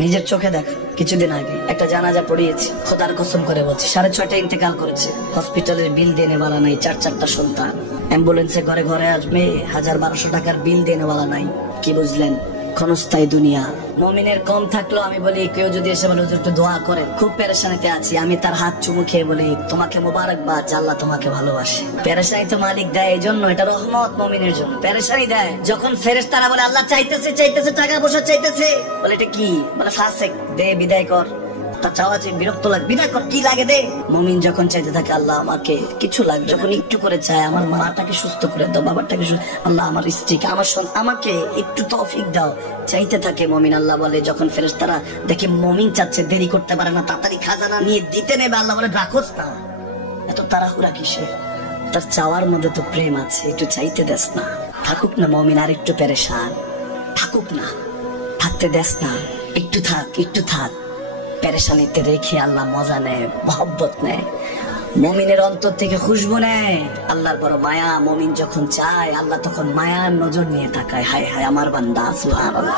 নিজের চোখে দেখা কিছুদিন আগে একটা জানাজা পড়িয়েছি, খোদার কসম করে বলছি 6:30 ইন্তেকাল করেছে। হসপিটালের বিল দেনে वाला নাই, 4 সন্তান, অ্যাম্বুলেন্সে ঘরে ঘরে আসবে, 1000-1200 টাকার বিল দেনে वाला নাই। কি বুঝলেন? ক্ষণস্থায়ী দুনিয়া। মুমিনের কম থাকলেও আমি বলি কেউ যদি এসে বলে হুজুর একটু দোয়া করেন, খুব পেরেশানিতে আছি, আমি তার হাত চুমু খেয়ে বলি তোমাকে মোবারকবাদ, আল্লাহ তোমাকে ভালোবাসে। পেরেশানি তো মালিক দেয়, এই জন্য এটা রহমত মুমিনের জন্য। পেরেশানি দেয় যখন ফেরেশতারা বলে আল্লাহ চাইতেছে চাইতেছে টাকা পয়সা চাইতেছে, বলে এটা কি? বলে ফাসেক, দে বিদায় কর। তার চাওয়া যে বিরক্ত লাগে, বিদায় কর, কি লাগে দে। মুমিন যখন চাইতে থাকে আল্লাহ আমাকে কিছু লাগে, যখন একটু করে চায় আমার মাটাকে সুস্থ করে দাও, বাবাটাকে আল্লাহ আমার স্ত্রীকে আমার আমাকে একটু তৌফিক দাও, চাইতে থাকে মুমিন। আল্লাহ বলে যখন ফেরেশতারা দেখে মুমিন চাচ্ছে, দেরি করতে পারে না, তাড়াতাড়ি খাজানা নিয়ে দিতে নেবে, আল্লাহ বলে রাখোস না, এত তাড়াহুড়া কিসে? তার চাওয়ার মধ্যে তো প্রেম আছে, একটু চাইতে দেস না। থাকুক না মুমিন আর একটু পেরেশান, থাকুক না, থাকতে দেস না, একটু থাক একটু থাক। পেরেশানিতে রেখে আল্লাহ মজা নেয়, মহব্বত নেয়, মুমিনের অন্তর থেকে খুশবু নেয়, আল্লাহর বড় মায়া। মুমিন যখন চায় আল্লাহ তখন মায়ার নজর নিয়ে তাকায়, হায় হায় আমার বান্দা, সুবহানাল্লাহ।